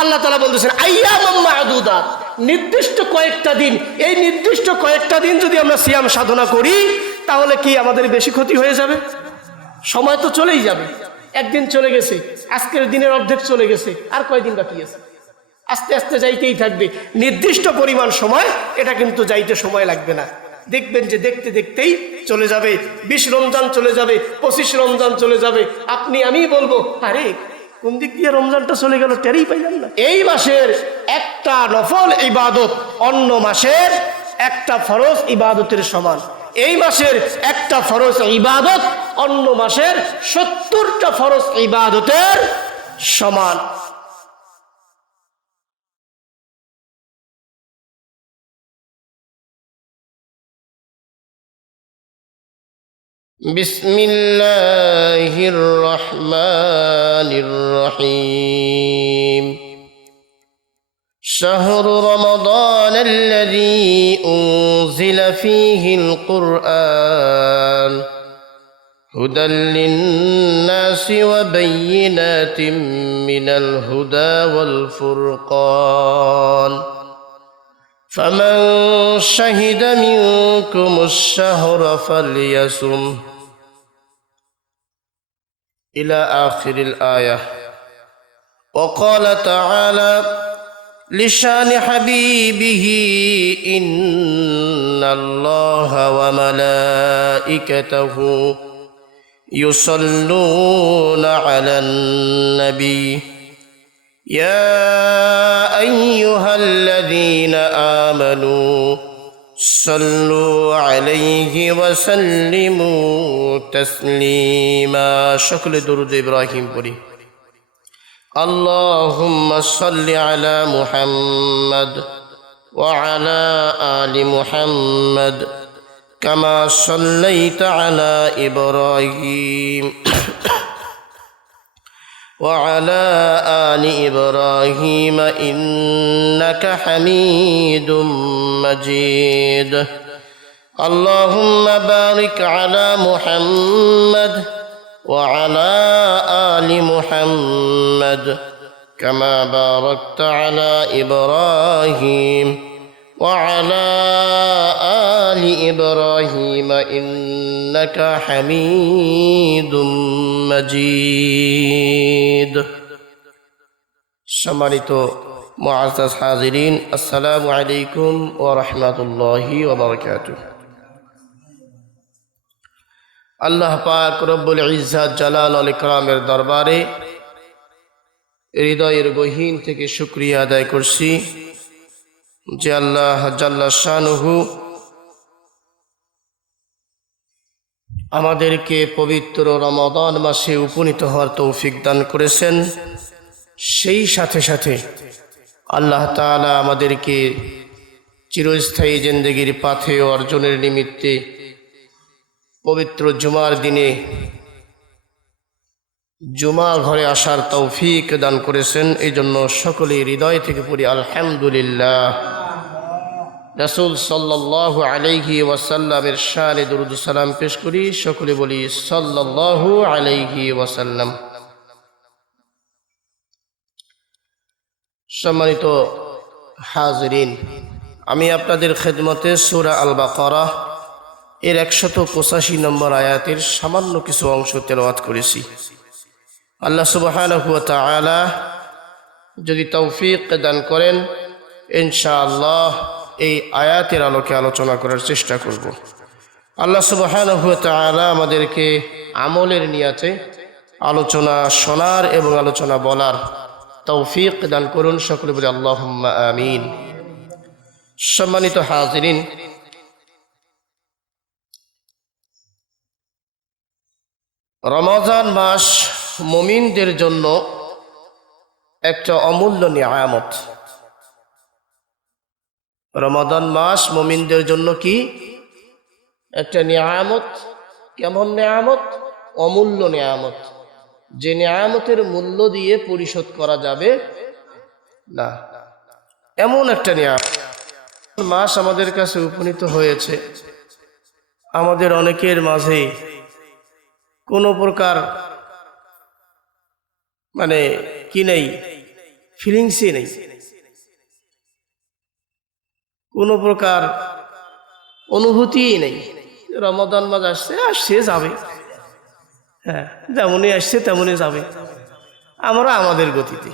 আল্লাহ তাআলা বলতেছেন আইয়ামাম মা'দুদাত, নির্দিষ্ট কয়েকটা দিন। এই নির্দিষ্ট কয়েকটা দিন যদি আমরা সিয়াম সাধনা করি তাহলে কি আমাদের বেশি ক্ষতি হয়ে যাবে? সময় তো চলেই যাবে। একদিন চলে গেছে, আজকের দিনের অর্ধেক চলে গেছে, আর কয়দিন বাকি আছে? আস্তে আস্তে যাইতেই থাকবে। নির্দিষ্ট পরিমাণ সময়, এটা কিন্তু যাইতে সময় লাগবে না। দেখবেন যে দেখতে দেখতেই চলে যাবে। 20 রমজান চলে যাবে, 25 রমজান চলে যাবে। আপনি আমি বলবো, আরে কোন দিক দিয়ে রমজানটা চলে গেল, টেরই পাইলাম না। এই মাসের একটা নফল ইবাদত অন্য মাসের একটা ফরজ ইবাদতের সমান। এই মাসের একটা ফরজ ইবাদত অন্য মাসের 70টা ফরজ ইবাদতের সমান। বিসমিল্লাহির রহমানির রহিম। শাহরু রমাদানাল্লাযী উনজিলা ফীহিল কুরআন হুদাল লিন-নাসি ওয়া বায়্যিনাতিম মিনাল হুদা ওয়াল ফুরকান فمن شهد منكم الشهر فليصم إلى آخر الآية. وقال تعالى لشان حبيبه إن الله وملائكته يصلون على النبي يا أيها الذين آمنوا صلوا عليه وسلموا تسليما. شكل درود إبراهيم পড়ি। اللهم صل على محمد وعلى آل محمد كما صليت على إبراهيم وعلى آل إبراهيم إنك حميد مجيد. اللهم بارك على محمد وعلى آل محمد كما باركت على إبراهيم وعلى آل إبراهيم إنك حميد مجيد. সম্মানিত মুআজ্জাজ হাজিরিন, আসসালামু আলাইকুম ওয়া রাহমাতুল্লাহি ওয়া বারাকাতুহু। আল্লাহ পাক রব্বুল ইজ্জাত জালাল ইকরামের দরবারে হৃদয়ের গহীন থেকে শুকরিয়া আদায় করছি যে আল্লাহ জাল্লা শানুহু আমাদেরকে পবিত্র রমাদান মাসে উপনীত হওয়ার তৌফিক দান করেছেন। সেই সাথে সাথে আল্লাহ তাআলা আমাদেরকে চিরস্থায়ী জিন্দেগির পথে অর্জনের নিমিত্তে পবিত্র জুমার দিনে জুমা ঘরে আসার তৌফিক দান করেছেন। এই জন্য সকলে হৃদয় থেকে পড়ি আলহামদুলিল্লাহ। রাসূল সাল্লাল্লাহু আলাইহি ওয়াসাল্লামের শানে দুরূদ সালাম পেশ করি। সকলে বলি সাল্লাল্লাহু আলাইহি ওয়াসাল্লাম। সম্মানিত হাজিরিন, আমি আপনাদের খেদমতে সূরা আল বাকারাহ এর 185 নম্বর আয়াতের সামান্য কিছু অংশ তেলাওয়াত করেছি। আল্লাহ সুবহানাহু ওয়া তাআলা যদি তৌফিক দান করেন, ইনশাআল্লাহ এই আয়াতের আলোকে আলোচনা করার চেষ্টা করব। আল্লাহ সুবহানাহু ওয়া তাআলা আমাদেরকে আমলের নিয়াতে আলোচনা শোনার এবং আলোচনা বলার তৌফিক দান করুন। সকলে বলি আল্লাহুম্মা আমিন। সম্মানিত হাজিরিন, রমজান মাস মুমিনদের জন্য একটা অমূল্য নিয়ামত। রমাদান মাস মুমিনদের জন্য কি একটা নিয়ামত। কেমন নিয়ামত? অমূল্য নিয়ামত, যে নিয়ামতের মূল্য দিয়ে পরিশোধ করা যাবে না, এমন একটা নিয়ামত। মাস আমাদের কাছে উপনীত হয়েছে, আমাদের অনেকের মাঝে কোনো প্রকার কি নেই, ফিলিংসই নেই, কোনো প্রকার অনুভূতিই নেই। রমাদান মাস আসছে আসছে যাবে, হ্যাঁ যেমনই আসছে তেমনই যাবে, আমরা আমাদের গতিতে।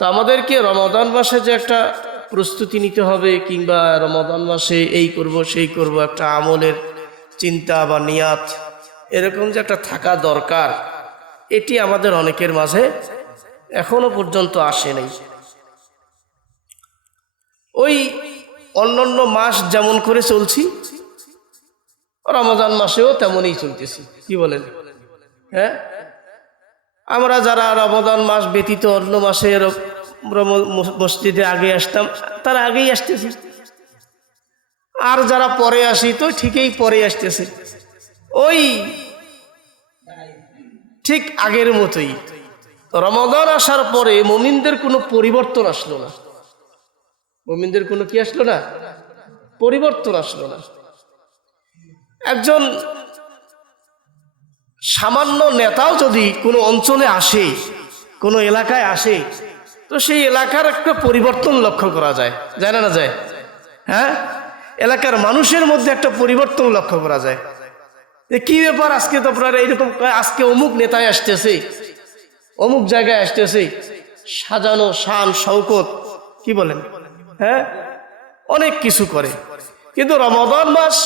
তো আমাদেরকে রমাদান মাসে যে একটা প্রস্তুতি নিতে হবে, কিংবা রমাদান মাসে এই করব সেই করব, একটা আমলের চিন্তা বা নিয়াত এরকম যে একটা থাকা দরকার, এটি আমাদের অনেকের মাঝে এখনো পর্যন্ত আসে নাই। ওই অন্যান্য মাস যেমন করে চলছি, রমাদান মাসেও তেমনই চলতেছি। কি বলেন? হ্যাঁ, আমরা যারা রমাদান মাস ব্যতীত অন্য মাসে মসজিদে আগে আসতাম, তারা আগেই আসতেছে, আর যারা পরে আসি তো ঠিকই পরে আসতেছে, ওই ঠিক আগের মতোই। রমাদান আসার পরে মুমিনদের কোনো পরিবর্তন আসলো না, মুমিনদের কোনো কি আসলো না, পরিবর্তন আসলো না। একজন সামান্য নেতাও যদি কোনো অঞ্চলে আসে, কোনো এলাকায় আসে, তো সেই এলাকার একটা পরিবর্তন লক্ষ্য করা যায়, যায় না যায়? হ্যাঁ, এলাকার মানুষের মধ্যে একটা পরিবর্তন লক্ষ্য করা যায়। কি ব্যাপার আজকে তো আপনারা এইরকম, আজকে অমুক নেতায় আসতেছে, অমুক জায়গায় আসতেছে, সাজানো শান শৌকত, কি বলেন, হ্যাঁ অনেক কিছু করে। কিন্তু রমাদান মাস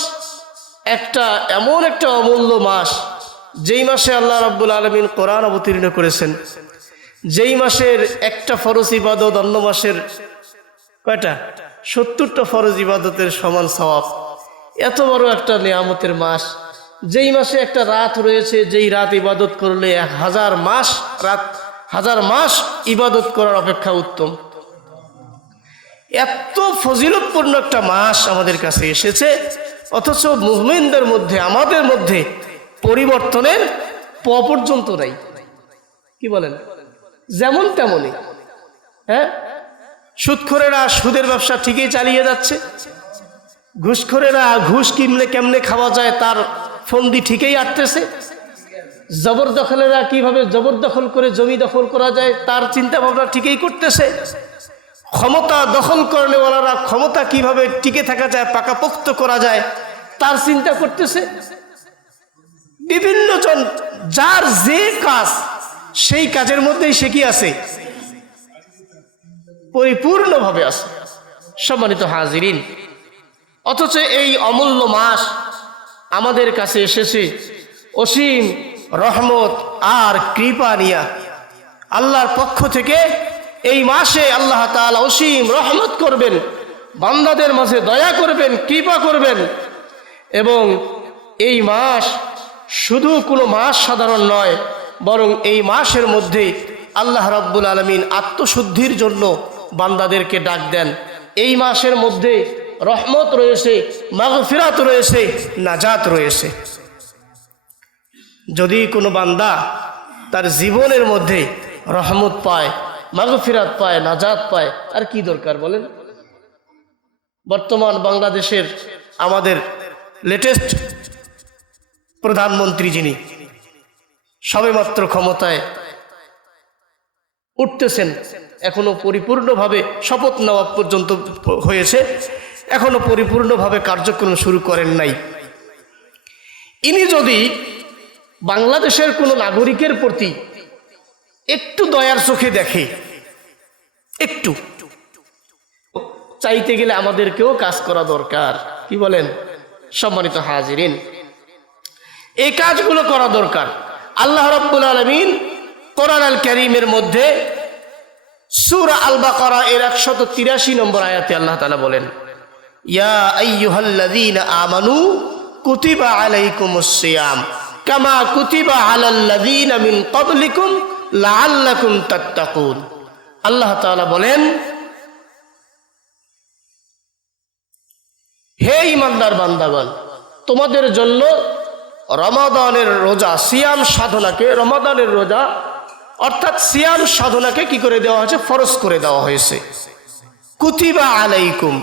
একটা এমন একটা অমূল্য মাস, যেই মাসে আল্লাহ রাব্বুল আলামিন কোরআন অবতীর্ণ করেছেন, যেই মাসের একটা ফরজ ইবাদত অন্য মাসের কয়টা 70টা ফরজ ইবাদতের সমান সওয়াব। এত বড় একটা নিয়ামতের মাস, যেই মাসে একটা রাত রয়েছে, যেই রাত ইবাদত করলে 1000 মাস রাত 1000 মাস ইবাদত করার অপেক্ষা উত্তম। এত ফজিলতপূর্ণ একটা মাস আমাদের কাছে এসেছে, অথচ মুমিনদের মধ্যে, আমাদের মধ্যে পরিবর্তনের পর্যন্ত নাই। কি বলেন? যেমন তেমনই। হ্যাঁ, সুদখোরেরা সুদের ব্যবসা ঠিকই চালিয়ে যাচ্ছে, ঘুষখোরেরা ঘুষ কেমনে খাওয়া যায় তার ফন্দি ঠিকই আটতেছে, জবরদখলেরা কিভাবে জবরদখল করে জমি দখল করা যায় তার চিন্তা ভাবনা ঠিকই করতেছে, ক্ষমতা দখল করেওয়ালারা ক্ষমতা কিভাবে টিকে থাকা যায়, পাকাপোক্ত করা যায় তার চিন্তা করতেছে। বিভিন্ন জন যার যে কাজ, সেই কাজের মধ্যেই সে কি আছে, পরিপূর্ণভাবে আছে। সম্মানিত হাজিরিন, অথচ এই অমূল্য মাস আমাদের কাছে এসেছে অসীম রহমত আর কৃপা নিয়া। আল্লাহর পক্ষ থেকে এই মাসে আল্লাহ তাআলা অসীম রহমত করবেন, বান্দাদের মাঝে দয়া করবেন, কৃপা করবেন। এবং এই মাস শুধু কোনো মাস সাধারণ নয়, বরং এই মাসের মধ্যে আল্লাহ রাব্বুল আলামিন আত্মশুদ্ধির জন্য বান্দাদেরকে ডাক দেন। এই মাসের মধ্যে রহমত রয়েছে, মাগফিরাত রয়েছে, নাজাত রয়েছে। যদি কোনো বান্দা তার জীবনের মধ্যে রহমত পায়, মাগফিরাত পায়, নাজাত পায়, আর কি দরকার বলেন? বর্তমান বাংলাদেশের আমাদের লেটেস্ট প্রধানমন্ত্রী, যিনি সবেমাত্র ক্ষমতায় উঠতেছেন, এখনো পরিপূর্ণভাবে শপথ নেওয়া পর্যন্ত হয়েছে, এখনো পরিপূর্ণভাবে কার্যক্রম শুরু করেন নাই। ইনি যদি বাংলাদেশের কোনো নাগরিকের প্রতি একটু দয়ার চোখে দেখে, একটু চাইতে গেলে আমাদেরকেও কাজ করা দরকার। কি বলেন সম্মানিত হাজিরিন? এই কাজগুলো করা দরকার। আল্লাহ রাব্বুল আলামিন কোরআন আল কারীমের মধ্যে সূরা আল বাকারা এর 183 নম্বর আয়াতে আল্লাহ তাআলা বলেন, ইয়া আইয়ুহাল্লাযীনা আমানু কুতিবা আলাইকুমুস সিয়াম কামা কুতিবা আলাল্লাযীনা মিন ক্বাবলিকুম লাআল্লাকুম তাত্তাকুন। আল্লাহ তাআলা বলেন, হে ঈমানদার বান্দাগণ, তোমাদের জন্য রমাদানের রোজা, সিয়াম সাধনাকে, রমাদানের রোজা অর্থাৎ সিয়াম সাধনাকে কি করে দেওয়া হয়েছে? ফরজ করে দেওয়া হয়েছে। কুতিবা আলাইকুম,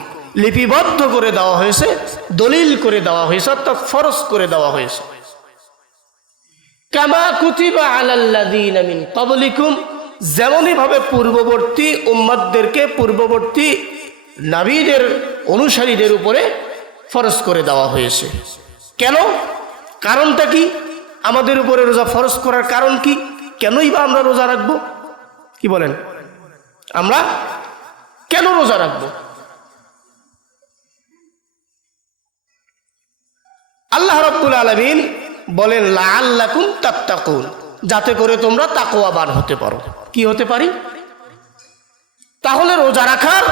লিপিবদ্ধ করে দেওয়া হয়েছে, দলিল করে দেওয়া হয়েছে, অর্থাৎ ফরজ করে দেওয়া হয়েছে। কামা কুতিবা আলাল্লাযীনা মিন ক্বাবলিকুম, যেমনইভাবে পূর্ববর্তী উম্মতদেরকে পূর্ববর্তী নবীদের অনুসারীদের উপরে ফরজ করে দেওয়া হয়েছে। কেন? কারণটা কি? আমাদের উপরে রোজা ফরজ করার কারণ কি? কেনই বা আমরা রোজা রাখবো? কি বলেন? আমরা কেন রোজা রাখবো? আল্লাহ রাব্বুল আলামিন বলেন লাআল্লাকুম তাত্তাকুন, যাতে করে তোমরা তাকওয়াবান হতে পারো। কি হতে পারি? তাহলে রোজা রাখার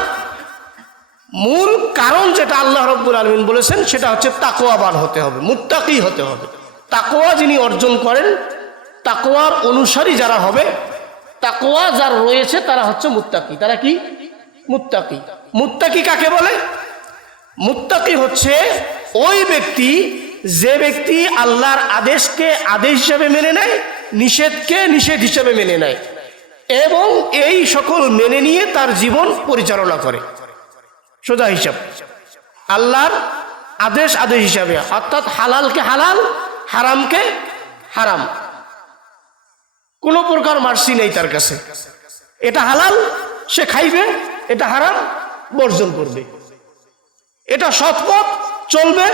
মূল কারণ যেটা আল্লাহ রাব্বুল আলামিন বলেছেন সেটা হচ্ছে তাকওয়াবান হতে হবে, মুত্তাকি হতে হবে। তাকওয়া যিনি অর্জন করেন, তাকওয়ার অনুসারী যারা হবে, তাকওয়া যার রয়েছে তারা হচ্ছে মুত্তাকি। তারা কি? মুত্তাকি। মুত্তাকি কাকে বলে? মুত্তাকি হচ্ছে ওই ব্যক্তি যে ব্যক্তি আল্লাহর আদেশকে আদেশ হিসাবে মেনে নেয়, নিষেধকে নিষেধ হিসাবে মেনে নেয় এবং এই সকল মেনে নিয়ে তার জীবন পরিচালনা করে। সোজা হিসাব, আল্লাহর আদেশ আদেশ হিসাবে, অর্থাৎ হালালকে হালাল, হারামকে হারাম। কোনো প্রকার মার্সি নেই তার কাছে। এটা হালাল সে খাইবে, এটা হারাম বর্জন করবে। এটা সৎ পথ চলবে,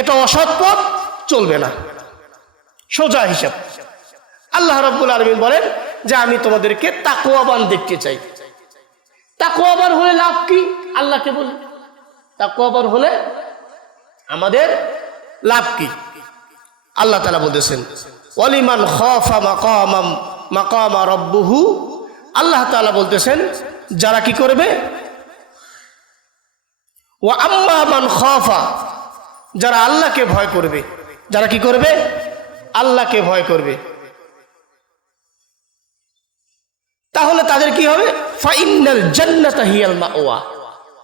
এটা অসৎ পথ চলবে না। সোজা হিসাব। আল্লাহ রাব্বুল আলামিন বলেন যে আমি তোমাদেরকে তাকওয়াবান দেখতে চাই। তাকওয়াবান হলে লাভ কি? আল্লাহকে বলে তাকওয়াবান হলে আমাদের লাভ কি? আল্লাহ তাআলা বলতেছেন ওয়ালিমান খাফা মাকামা রাব্বুহু, আল্লাহ তাআলা বলতেছেন যারা কি করবে? ওয়া আম্মা মান খাফা, যারা আল্লাহকে ভয় করবে। যারা কি করবে? আল্লাহকে ভয় করবে। তাহলে তাদের কি হবে? ফাইন্নাল জান্নাতা হিয়াল মাওয়া,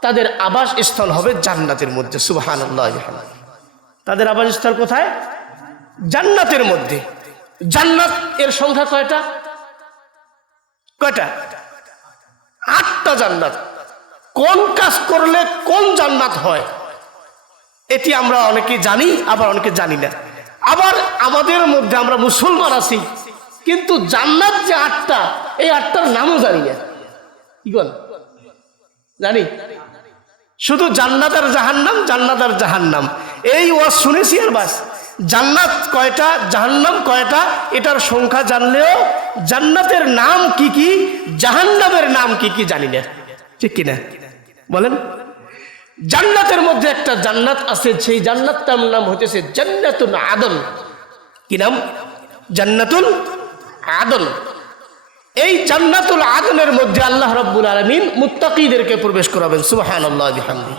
তাদের আবাসস্থল হবে জান্নাতের মধ্যে। সুবহানাল্লাহ। তাদের আবাসস্থল কোথায়? জান্নাতের মধ্যে। জান্নাত এর সংখ্যা কয়টা? কয়টা? 8টা জান্নাত। কোন কাজ করলে কোন জান্নাত হয় এটি আমরা অনেকে জানি, আবার অনেকে জানি না। আবার আমাদের মধ্যে আমরা মুসলমান আছি, কিন্তু জান্নাত যে 8টা, এই 8টার নামও জানি না। কি বল? জানি শুধু জান্নাত আর জাহান্নাম, জান্নাত আর জাহান্নাম, এই ওয়াজ শুনেছি আর বাস। জান্নাত কয়টা, জাহান্নাম কয়টা এটার সংখ্যা জানলেও জান্নাতের নাম কি কি, জাহান্নামের নাম কি কি জানি না। ঠিক কিনা বলেন? জান্নাতের মধ্যে একটা জান্নাত আছে, সেই জান্নাতটার নাম হতেছে জান্নাতুল আদন। কি নাম? জান্নাতুল আদন। এই জান্নাতুল আদনের মধ্যে আল্লাহ রাব্বুল আলামিন মুত্তাকিদেরকে প্রবেশ করাবেন। সুবহানাল্লাহ বিহামদিহি।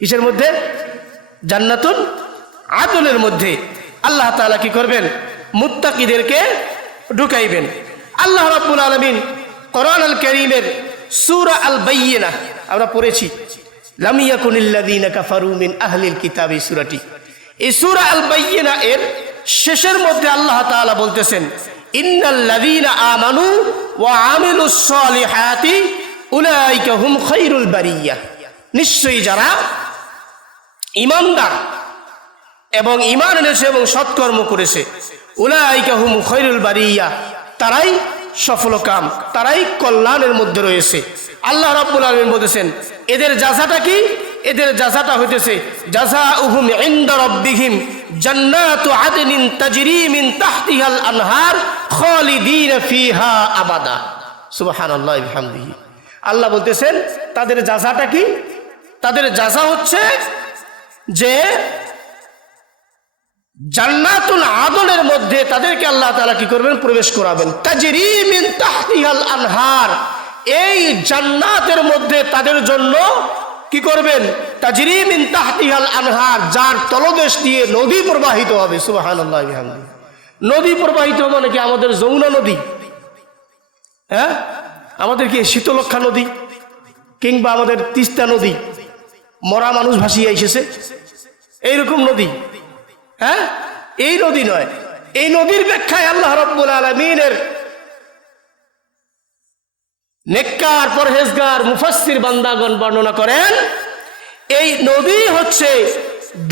কিসের মধ্যে? জান্নাতুল আদনের মধ্যে আল্লাহ তাআলা কি করবেন? মুত্তাকিদেরকে ঢুকাইবেন। আল্লাহ রাব্বুল আলামিন কোরআন আল কারীমের সূরা আল বাইয়িনা আমরা পড়েছি, লাম ইয়াকুনিল্লাযীনা কাফারু মিন আহলিল কিতাবি সূরাটি। এই সূরা আল বাইয়িনা এর শেষের মধ্যে আল্লাহ তাআলা বলতেছেন ইন্নাল্লাযীনা আমানু ওয়া আমিলুস সালিহাতি উলাইকা হুম খায়রুল বারিয়া, নিশ্চয়ই যারা ঈমানদার এবং ঈমান এনেছে এবং সৎকর্ম করেছে, উলাইকা হুম খায়রুল বারিয়া, তারাই সফলকাম, তারাই কল্যাণের মধ্যে রয়েছে। আল্লাহ রাব্বুল আলামিন বলেছেন এদের জাযাটা কি? এদের জাযাটা হইতেছে জাযাউহুম ইনদা রাব্বিহিম জান্নাতু আদনিন তাজরি মিন তাহতিহাল আনহার খালিদিনা ফিহা আবাদা। সুবহানাল্লাহি বিহামদিহি। আল্লাহ বলতেছেন তাদের জাযাটা কি? তাদের জাযা হচ্ছে যে জান্নাতুল আদনের মধ্যে তাদেরকে আল্লাহ তাআলা কি করবেন? প্রবেশ করাবেন। তাজরি মিন তাহতিহাল আনহার, এই জান্নাতের মধ্যে তাদের জন্য কি করবেন? তাজরি মিন তাহতিহাল আনহার, যার তলদেশ দিয়ে নদী প্রবাহিত হবে। সুবহানাল্লাহ বিহামদিহি। নদী প্রবাহিত মানে কি? আমাদের যমুনা নদী, হ্যাঁ, আমাদের কি শীতলক্ষা নদী, কিংবা আমাদের তিস্তা নদী, মরা মানুষ ভাসিয়ে এসেছে এইরকম নদী, হ্যাঁ, এই নদী নয়। এই নদীর ব্যাখ্যায় আল্লাহ রাব্বুল আলামিনের নেককার পরহেজগার মুফাসসির বান্দাগণ বর্ণনা করেন এই নদী হচ্ছে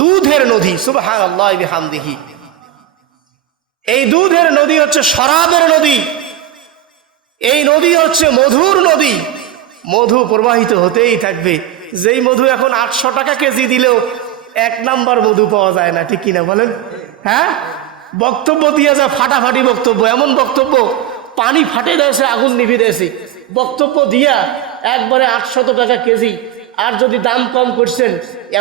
দুধের নদী। সুবহানাল্লাহি বিহামদিহি। এই দুধের নদী হচ্ছে শরাবের নদী। এই নদী হচ্ছে মধুর নদী, মধু প্রবাহিত হতেই থাকবে। যেই মধু এখন 800 টাকা কেজি দিলেও 1 নাম্বার মধু পাওয়া যায় না, ঠিক কিনা বলেন? হ্যাঁ, বক্তব্য দিয়ে যা ফাটাফাটি বক্তব্য, এমন বক্তব্য পানি ফাটে দিয়েছে, আগুন নিভে দিয়েছে, বক্তব্য দিয়া একবারে 800 টাকা কেজি। আর যদি দাম কম করছেন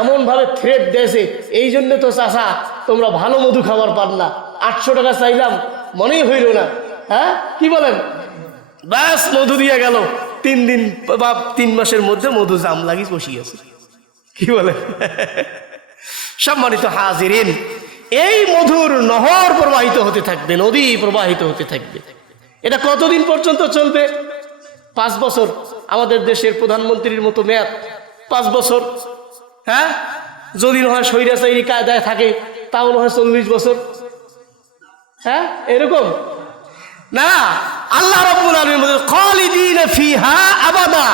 এমনভাবে থ্রেট দিয়েছে, এই জন্য তো চাচা তোমরা ভালো মধু খাবার পান না, 800 টাকা চাইলাম মনেই হইল না। হ্যাঁ, কি বলেন? ব্যাস মধু দিয়ে গেল, 3 দিন বা 3 মাসের মধ্যে মধু জাম লাগি বসিয়েছে, কি বলেন? সম্মানিত হাজিরিন, এই মধুর নহর প্রবাহিত হতে থাকবে, নদী প্রবাহিত হতে থাকবে। এটা কতদিন পর্যন্ত চলবে? 5 বছর। আমাদের দেশের প্রধানমন্ত্রীর মতো মেয়াদ 5 বছর। হ্যাঁ, যদি নয় স্বৈরাচারী কায়দায় থাকে তাও নয় 40 বছর। হ্যাঁ, এরকম না। আল্লাহ রাব্বুল আলামিন বলেন খালিদিনা ফিহা আবাদা,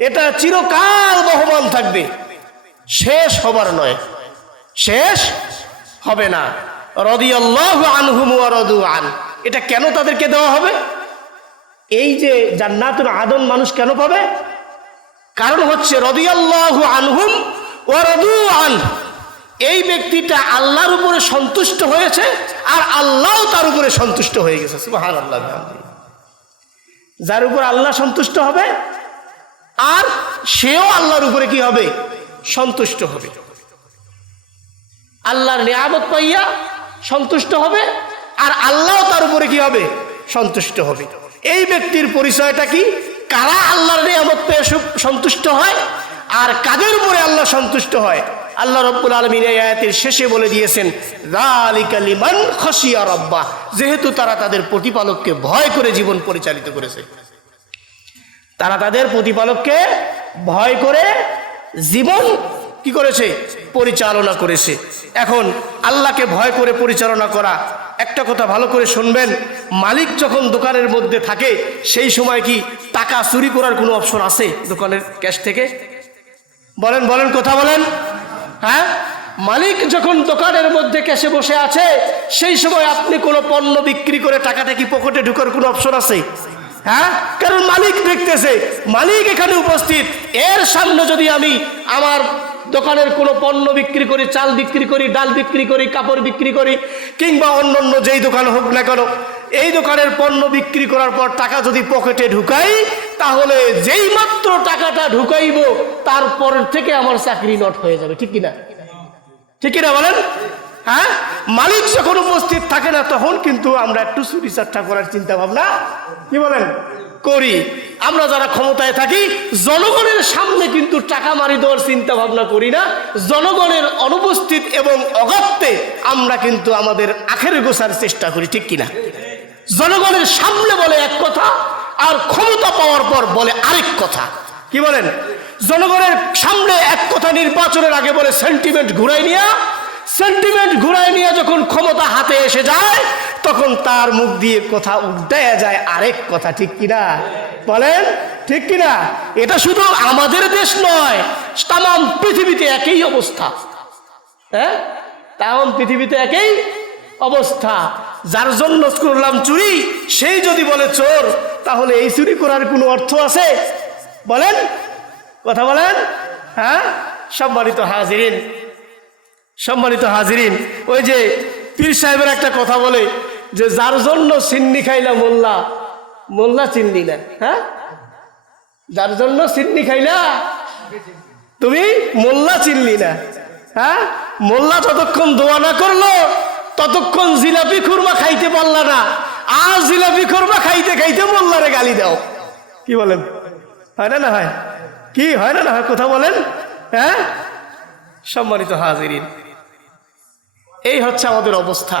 এটা চিরকাল বহমান থাকবে, শেষ হবার নয়, শেষ হবে না। রাদিয়াল্লাহু আনহুম ওয়া রাদু আন, এটা কেন তাদেরকে দেওয়া হবে? এই যে জান্নাতুল আদন মানুষ কেন পাবে? কারণ হচ্ছে রাদিয়াল্লাহু আনহুম ওয়া রাদু আন, এই ব্যক্তিটা আল্লাহর উপরে সন্তুষ্ট হয়েছে আর আল্লাহ তার উপরে সন্তুষ্ট হয়ে গেছে। সুবহানাল্লাহ। যার উপর আল্লাহ সন্তুষ্ট হবে আর সেও আল্লাহর উপরে কি হবে? সন্তুষ্ট হবে। আল্লাহর নিয়ামত পাইয়া সন্তুষ্ট হবে আর আল্লাহ তার উপরে কি হবে? সন্তুষ্ট হবে। এই ব্যক্তির পরিচয়টা কি? কারা আল্লাহর নিয়ামত পেয়ে সন্তুষ্ট হয় আর কাদের উপরে আল্লাহ সন্তুষ্ট হয়? আল্লাহ রাব্বুল আলামিন এই আয়াতের শেষে বলে দিয়েছেন যালিকা লিমান খাশিয়া রাব্বাহ, যেহেতু তারা তাদের প্রতিপালককে ভয় করে জীবন পরিচালিত করেছে, তারা তাদের প্রতিপালককে ভয় করে জীবন কি করেছে? পরিচালনা করেছে। এখন আল্লাহকে ভয় করে পরিচালনা করা, একটা কথা ভালো করে শুনবেন, মালিক যখন দোকানের মধ্যে থাকে সেই সময় কি টাকা চুরি করার কোনো অপশন আছে দোকানের ক্যাশ থেকে? বলেন বলেন, কথা বলেন। হ্যাঁ, মালিক যখন দোকানের মধ্যে ক্যাশে বসে আছে সেই সময় আপনি কোনো পণ্য বিক্রি করে টাকাটা কি পকেটে ঢোকার কোনো অপশন আছে? হ্যাঁ, কারণ মালিক দেখতেছে, মালিক এখানে উপস্থিত। এর সামনে যদি আমি আমার দোকানের কোনো পণ্য বিক্রি করি, চাল বিক্রি করি, ডাল বিক্রি করি, কাপড় বিক্রি করি, কিংবা অন্যান্য যেই দোকান হোক না কেন, এই দোকানের পণ্য বিক্রি করার পর টাকা যদি পকেটে ঢুকাই, তাহলে যেই মাত্র টাকাটা ঢুকাইব তারপরের থেকে আমার চাকরি নট হয়ে যাবে, ঠিক কিনা? ঠিক কিনা বলেন? হ্যাঁ, মালিক যখন উপস্থিত থাকে না তখন কিন্তু আমরা একটু চুরি চাট্টা করার চিন্তা ভাবনা কি বলেন করি। আমরা যারা ক্ষমতায় থাকি জনগণের সামনে কিন্তু টাকা মারি দেওয়ার চিন্তা ভাবনা করি না। জনগণের অনুপস্থিত এবং অগত্যে আমরা কিন্তু আমাদের আখের গোছার চেষ্টা করি, ঠিক কিনা? জনগণের সামনে বলে এক কথা আর ক্ষমতা পাওয়ার পর বলে আরেক কথা, কি বলেন? জনগণের সামনে এক কথা, নির্বাচনের আগে বলে সেন্টিমেন্ট ঘুরাই নিয়ে যখন ক্ষমতা হাতে এসে যায় তখন তার মুখ দিয়ে কথা উল্টায়া যায় আরেক কথা, ঠিক কিনা বলেন? ঠিক কিনা? এটা শুধু আমাদের দেশ নয়, তাম পৃথিবীতে একই অবস্থা। হ্যাঁ, তাম পৃথিবীতে একই অবস্থা। যার জন্য করলাম চুরি সেই যদি বলে চোর, তাহলে এই চুরি করার কোনো অর্থ আছে? বলেন, কথা বলেন। হ্যাঁ, সম্মানিত হাজিরিন, ওই যে পীর সাহেবের একটা কথা বলে যে যার জন্য সিন্নি খাইলা মোল্লা চিনলি না। হ্যাঁ, যার জন্য সিন্নি খাইলা তুমি মোল্লা চিনলি না। হ্যাঁ, মোল্লা যতক্ষণ দোয়া না করলো ততক্ষণ জিলাপি খুরমা খাইতে পারলা না, আর জিলাপি খুরমা খাইতে খাইতে মোল্লারে গালি দাও। কি বলেন? হয় না? না হয়? কি হয় না? না হয়? কথা বলেন। হ্যাঁ, সম্মানিত হাজিরিন, এই হচ্ছে আমাদের অবস্থা।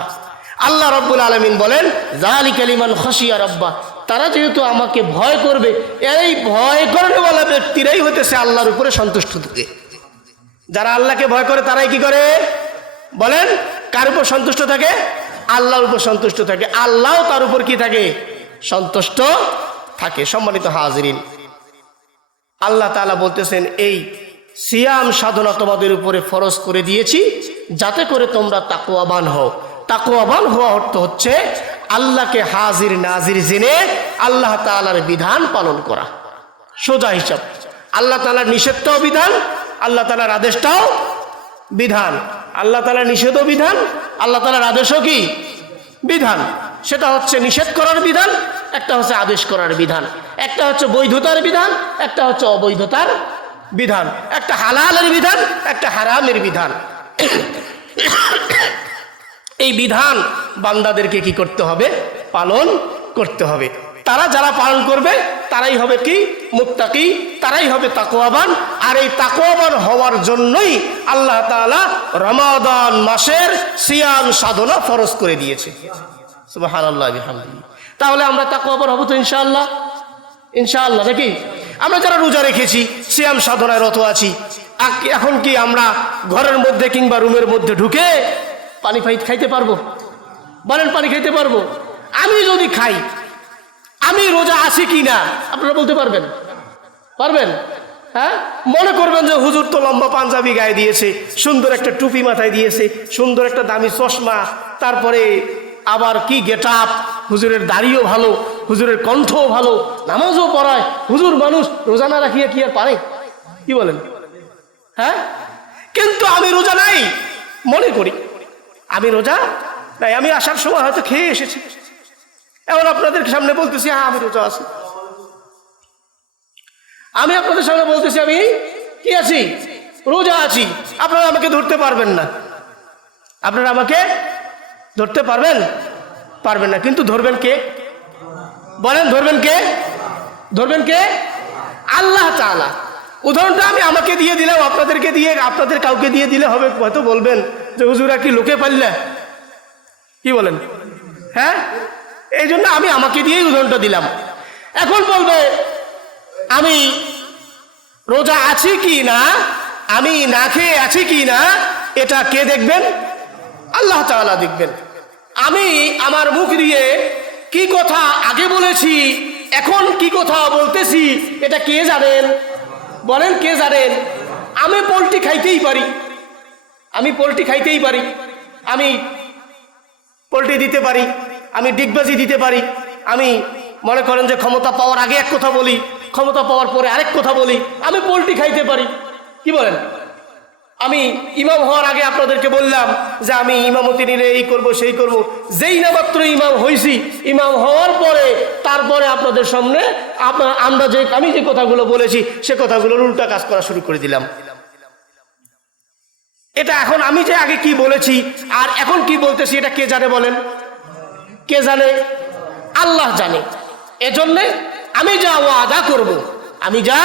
আল্লাহ রাব্বুল আলামিন বলেন যালিকা লিমান খাশিয়া রাব্বাহ, তারা যেহেতু আমাকে ভয় করবে, এই ভয় করেওয়ালা ব্যক্তিরাই হতেছে আল্লাহর উপরে সন্তুষ্ট থাকে। যারা আল্লাহকে ভয় করে তারাই কি করে বলেন? কার উপর সন্তুষ্ট থাকে? আল্লাহর উপর সন্তুষ্ট থাকে। আল্লাহ তার উপর কি থাকে? সন্তুষ্ট থাকে। সম্মানিত হাজিরিন, আল্লাহ তাআলা বলতেছেন এই সিয়াম সাধনা তোমাদের উপরে ফরজ করে দিয়েছি যাতে করে তোমরা তাকওয়াবান হও। তাকওয়াবান হওয়া অর্থ হচ্ছে আল্লাহকে হাজির নাজির জেনে আল্লাহ তাআলার বিধান পালন করা। সোজা হিসাব, আল্লাহ তাআলার নিষেধটাও বিধান, আল্লাহ তাআলার আদেশটাও বিধান। আল্লাহ তাআলার নিষেধও বিধান, আল্লাহ তাআলার আদেশও কি বিধান। সেটা হচ্ছে নিষেধ করার বিধান, একটা হচ্ছে আদেশ করার বিধান, একটা হচ্ছে বৈধতার বিধান, একটা হচ্ছে অবৈধতার বিধান, একটা হালালের বিধান, একটা হারামের বিধান। এই বিধান বান্দাদেরকে কি করতে হবে? পালন করতে হবে। তারা যারা পালন করবে তারাই হবে কি মুত্তাকি, তারাই হবে তাকওয়াবান। আর এই তাকওয়াবান হওয়ার জন্যই আল্লাহ তাআলা রমাদান মাসের সিয়াম সাধনা ফরজ করে দিয়েছে। সুবহানাল্লাহ বিহামদিহি। তাহলে আমরা তাকওয়াবান হব তো ইনশাআল্লাহ? ইনশাআল্লাহ নাকি? আমরা যারা রোজা রেখেছি, সিয়াম সাধনায় রত আছি, এখন কি আমরা ঘরের মধ্যে কিংবা রুমের মধ্যে ঢুকে পানি খাইতে পারবো? বলেন, পানি খাইতে পারবো? আমি যদি খাই, আমি রোজা আছি কি না আপনারা বলতে পারবেন? পারবেন? হ্যাঁ, মনে করবেন যে হুজুর তো লম্বা পাঞ্জাবি গায়ে দিয়েছে, সুন্দর একটা টুপি মাথায় দিয়েছে, সুন্দর একটা দামি চশমা, তারপরে আবার কি গেট আপ, হুজুরের দাড়িও ভালো, হুজুরের কণ্ঠও ভালো, নামাজও পড়ায়। হুজুর মানুষ রোজা না রাখিয়া কি আর পারে? কি বলেন? হ্যাঁ, কিন্তু আমি রোজা নাই, মনে করি আমি রোজা নাই, আমি আসার সময় হয়তো খেয়ে এসেছি, এবার আপনাদের সামনে বলতেছি হ্যাঁ আমি রোজা আছি। আমি আপনাদের সামনে বলতেছি আমি কি আছি? রোজা আছি। আপনারা আমাকে ধরতে পারবেন না, আপনারা আমাকে ধরতে পারবেন? পারবেন না। কিন্তু ধরবেন কে? বলেন, ধরবেন কে? ধরবেন কে? আল্লাহ তাআলা। উদাহরণটা আমি আমাকে দিয়ে দিলাম, আপনাদেরকে দিয়ে, আপনাদের কাউকে দিয়ে দিলে হবে, হয়তো বলবেন যে হুজুরা কি লোকে পারলে, কি বলেন? হ্যাঁ, এই জন্য আমি আমাকে দিয়েই উদাহরণটা দিলাম। এখন বলবে আমি রোজা আছি কি না, আমি না খেয়ে আছি কি না, এটা কে দেখবেন? আল্লাহ তাআলা দেখবেন। আমি আমার মুখ দিয়ে কি কথা আগে বলেছি, এখন কি কথা বলতেছি, এটা কে জানেন? বলেন, কে জানেন? আমি পোল্ট্রি খাইতেই পারি, আমি পোল্ট্রি খাইতেই পারি, আমি পোল্ট্রি দিতে পারি, আমি ডিগবাজি দিতে পারি, আমি মনে করেন যে ক্ষমতা পাওয়ার আগে এক কথা বলি, ক্ষমতা পাওয়ার পরে আরেক কথা বলি, আমি পোল্ট্রি খাইতে পারি। কি বলেন? আমি ইমাম হওয়ার আগে আপনাদেরকে বললাম যে আমি ইমামতি নিলে এই করব সেই করব, যেই না মাত্র ইমাম হয়েছি, ইমাম হওয়ার পরে তারপরে আপনাদের সামনে আমরা আমি যে কথাগুলো বলেছি সে কথাগুলোর উল্টা কাজ করা শুরু করে দিলাম। এটা এখন আমি যে আগে কি বলেছি আর এখন কি বলতেছি এটা কে জানে? বলেন, কে জানে? আল্লাহ জানে। এজন্যে আমি যা ওয়াদা করব, আমি যা